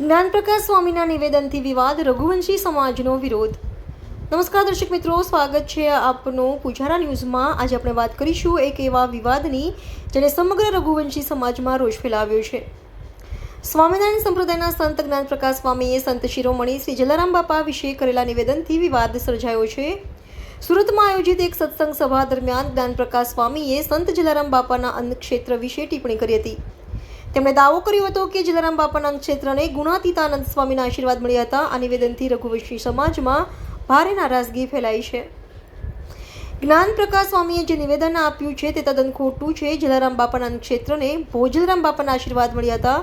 જ્ઞાનપ્રકાશ સ્વામીના નિવેદનથી વિવાદ, રઘુવંશી સમાજનો વિરોધ। નમસ્કાર દર્શક મિત્રો, સ્વાગત છે આપનું પૂજારા ન્યૂઝમાં। આજે આપણે વાત કરીશું એક એવા વિવાદની જેણે સમગ્ર રઘુવંશી સમાજમાં રોષ ફેલાવ્યો છે। સ્વામિનારાયણ સંપ્રદાયના સંત જ્ઞાનપ્રકાશ સ્વામીએ સંત શિરોમણી શ્રી જલારામ બાપા વિશે કરેલા નિવેદનથી વિવાદ સર્જાયો છે। સુરતમાં આયોજિત એક સત્સંગ સભા દરમિયાન જ્ઞાનપ્રકાશ સ્વામીએ સંત જલારામ બાપાના અન્નક્ષેત્ર વિશે ટિપ્પણી કરી હતી। તેમણે દાવો કર્યો હતો કે જલારામ બાપાના ક્ષેત્રને ગુણાતીતાનંદ સ્વામીના આશીર્વાદ મળ્યા હતા। આ નિવેદનથી રઘુવંશી સમાજમાં ભારે નારાજગી ફેલાઈ છે। જ્ઞાનપ્રકાશ સ્વામીએ જે નિવેદન આપ્યું છે તે તદ્દન ખોટું છે। જલારામ બાપાના ક્ષેત્રને ભોજરામ બાપાના આશીર્વાદ મળ્યા હતા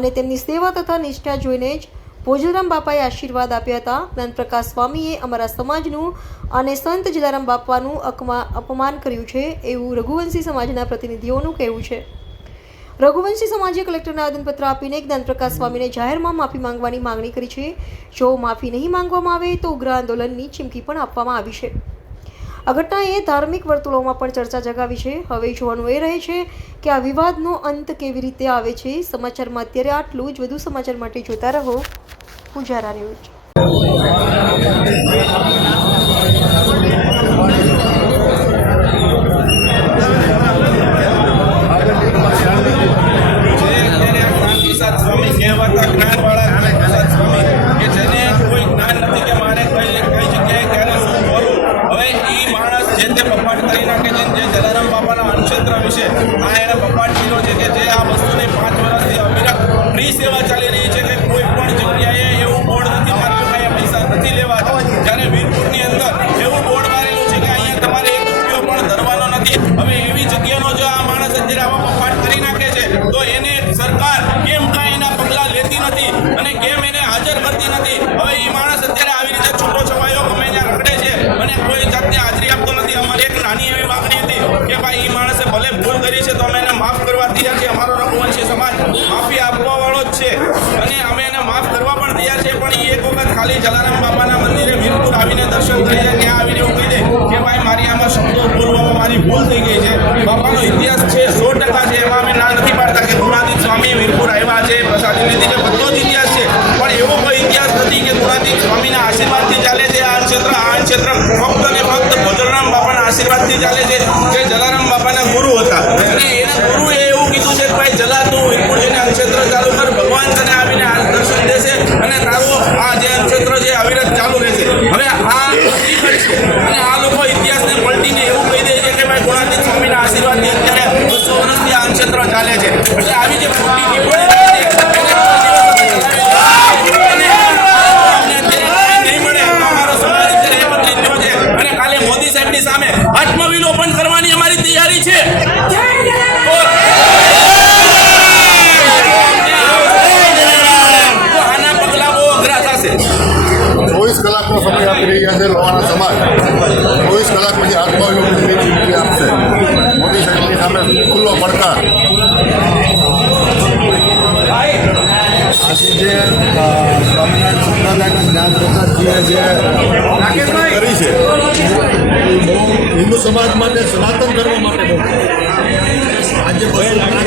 અને તેમની સેવા તથા નિષ્ઠા જોઈને જ ભોજરામ બાપાએ આશીર્વાદ આપ્યા હતા। જ્ઞાનપ્રકાશ સ્વામીએ અમારા સમાજનું અને સંત જલારામ બાપાનું અપમાન કર્યું છે એવું રઘુવંશી સમાજના પ્રતિનિધિઓનું કહેવું છે। રઘુવંશી સમાજે કલેક્ટરને આવેદનપત્ર આપીને જ્ઞાનપ્રકાશ સ્વામીને જાહેરમાં માફી માંગવાની માંગણી કરી છે। જો માફી નહીં માંગવામાં આવે તો ઉગ્ર આંદોલનની ચીમકી પણ આપવામાં આવી છે। આ ઘટનાએ ધાર્મિક વર્તુળોમાં પણ ચર્ચા જગાવી છે। હવે જોવાનું એ રહે છે કે આ વિવાદનો અંત કેવી રીતે આવે છે। સમાચારમાં અત્યારે આટલું જ। વધુ સમાચાર માટે જોતા રહો પૂજારા ન્યૂઝ। જલારામ બાપાના અન્નક્ષેત્ર વિશે આ એના પપ્પાટ કીધો છે કે જે આ વસ્તુની 5 વર્ષથી અવિરત ફ્રી સેવા ચાલી રહી છે કે કોઈ પણ જગ્યાએ એવું બોર્ડ નથી માર્યું કે પૈસા નથી લેવાતા। જ્યારે વીરપુરની અંદર એવું બોર્ડ મારેલું છે કે અહીંયા તમારે 1 રૂપિયો પણ ધરવાનો નથી। હવે એવી જગ્યાનો જો આ માણસ અત્યારે આવા પપ્પાટ કરી નાખે છે તો એને સરકાર કેમ કાંઈ એના પગલાં લેતી નથી અને કેમ એને હાજર કરતી નથી। હવે એ માણસ અત્યારે આવી રીતે છૂટો છવાયો ગમે ત્યાં રખડે છે અને કોઈ જાતની હાજરી આપતો નથી। અમારી એક નાની એવી માગણી હતી કે ભાઈ એ માણસે ભલે ભૂલ કરી છે તો અમે એને માફ કરવા તૈયાર છીએ। અમારો રઘુવંશી સમાજ માફી આપવા વાળો જ છે અને અમે એને માફ કરવા પણ તૈયાર છે। પણ એ એક વખત ખાલી જલારામ બાપાના મંદિરે વીરપુર આવીને દર્શન કરી જાય, ત્યાં આવીને એવું કહી દે કે ભાઈ મારી આમાં શબ્દો બોલવામાં મારી ભૂલ થઈ ગઈ છે। બાપાનો ઇતિહાસ છે 100% છે, એમાં અમે ના નથી પાડતા કે ગુણાતીત સ્વામી વીરપુર આવ્યા છે, પ્રસાદી લીધી છે, બધો જ ઇતિહાસ છે। પણ એવો કોઈ ઇતિહાસ નથી કે ગુણાતીત સ્વામીના આશીર્વાદથી ચાલે છે આ ક્ષેત્ર ફક્ત ને ફક્ત ભોજરામ બાપાના આશીર્વાદથી ચાલે છે જે જલારામ બાપાના ગુરુ હતા અને એના ગુરુએ એવું કીધું છે કે ભાઈ જલા તું વીરપુર જઈને અન્નક્ષેત્ર ચાલુ કર, ભગવાન તને આવીને દર્શન દેશે અને તારું આ જે અન્નક્ષેત્ર છે અવિરત ચાલુ રહેશે। હવે આ હકીકત છે અને આ લોકો ઇતિહાસને પલટીને એવું કહી દે છે કે ભાઈ ગુણાતીત સ્વામીના આશીર્વાદથી અત્યારે 200 વર્ષથી આ અન્નક્ષેત્ર ચાલે છે। એટલે આવી જે ખોટી ટિપ્પણી સામે આત્મવિલોપન કરવાની અમારી તૈયારી છે। આના પગલા બહુ અઘરા થશે। 24 કલાકનો સમય આપી રહ્યા છે લોહાણા સમાજ। 24 કલાક પછી આત્મવિલોપનની ચીમકી આપશે। મોદી સાહેબની સામે ખુલ્લો પડકાર। આજે જે સ્વામિનારાયણ સંપ્રદાયના જ્ઞાનપ્રકાશજીએ જે કરી છે હિન્દુ સમાજ માટે, સનાતન ધર્મ માટે આજે કોઈ પણ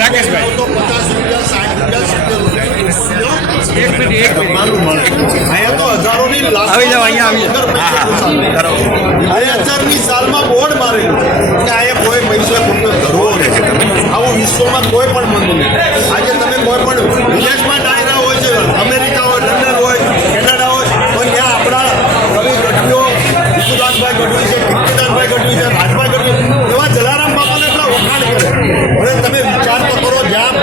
રાકેશભાઈ તો 50 રૂપિયા 60 રૂપિયા 70 રૂપિયા અહીંયા તો હજારોની લાખ 2000ની સાલમાં બોર્ડ મારેલું કે અહીંયા કોઈ પૈસો ધરવો નહીં। આવું વિશ્વમાં કોઈ પણ મંદિર નહીં। આજે તમે કોઈ પણ વિદેશમાં ડાયરા હોય છે, અમેરિકા હોય, લંડન હોય, કેનેડા હોય, તો ત્યાં આપણા રવિ ગઢવીઓ, વિષ્ણુદાસભાઈ ગઢવી છે, કીર્તિદાસભાઈ ગઢવી છે, રાજભાઈ ગઢવી, એવા જલારામ બાપાને એટલા વખાણ કરે। હવે તમે વિચાર તો કરો, જ્યાં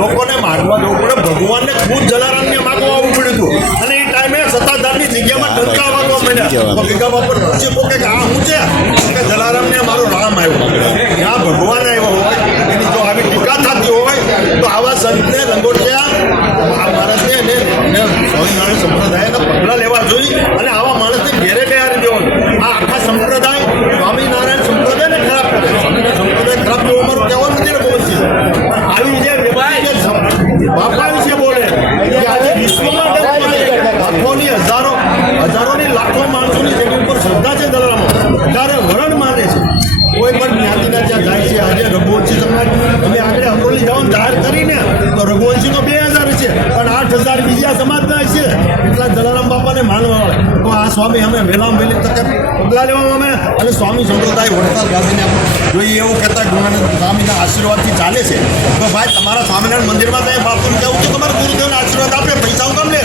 લોકોને મારવા જવું પડે, ભગવાનને ખુદ જલારામને માગવા આવવું પડ્યું હતું અને એ ટાઈમે સત્તાધારની જગ્યામાં ટંકા વાગવા માંડ્યા। ભગીકા બાપર પૂછે કે આ શું છે કે જલારામને મારો રામ આવ્યો। જ્યાં ભગવાન આવ્યો હોય એની જો આવી ટીકા થતી હોય તો આવા સંતને લંગોટિયા આ માણસને એને સ્વામિનારાયણ સંપ્રદાયના પગલાં લેવા જોઈએ અને આવા માણસને ઘેરે બેહારી દેવાનું। આ આખા સંપ્રદાય સ્વામિનારાયણ સંપ્રદાયને ખરાબ કરે। સ્વામિનારાયણ સંપ્રદાય ખરાબ તો ઉંમર કહેવો નથી રઘુવંશી, પણ આવી જે બાપા વિશે બોલે કે આજે વિશ્વમાં લાખોની હજારોની લાખો માણસોની જમીન ઉપર શ્રદ્ધા છે દલારામાં, ત્યારે વરણ માને છે। કોઈ પણ જ્ઞાતિના ત્યાં જાય છે। આજે રઘુવંશી સમાજ અમે સ્વામી અમે વહેલામાં વહેલી તકે પગલાં લેવામાં અમે અને સ્વામી સંપ્રદાય વડતાલ ગાંધીને જોઈએ એવું કહેતા ગુરુનાનંદ સ્વામીના આશીર્વાદથી ચાલે છે. તો ભાઈ તમારા સ્વામિનારાયણ મંદિરમાં ત્યાં બાપુને કહેવું તો તમારા ગુરુદેવના આશીર્વાદ આપે, પૈસા હું તમને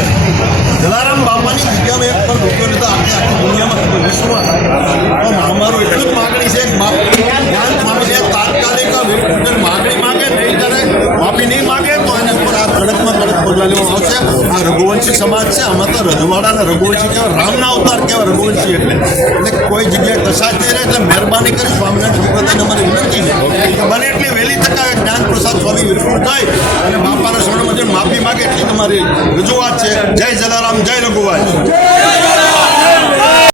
જલારામ બાપાની જગ્યામાં એક પણ રૂપિયો લીધો આખી દુનિયામાં વિશ્વમાં. તો અમારું એટલું જ માગણી છે જ્ઞાન સ્વામીને તાત્કાલિક માગણી માગે નહીં ત્યારે માફી નહીં માગે તો એના ઉપર આ કડકમાં કડક પગલાં લેવામાં આવશે. આ રઘુવંશી સમાજ છે, આમાં તો રજવાડાના રઘુવંશી કહેવાય, રામના અવતાર કહેવાય રઘુવંશી એટલે કોઈ જગ્યાએ કશા જ નહીં રહે. એટલે મહેરબાની કરી સ્વામિનારાયણ સંપ્રદાયને અમારી વિનંતી છે કે બને એટલી વહેલી તકે જ્ઞાન પ્રસાદ સ્વામી વિસ્તૃત થાય અને બાપાના શરણમાં જઈને માફી માગે એટલી તમારી રજૂઆત છે. જય જલારામ, જય રઘુવાય.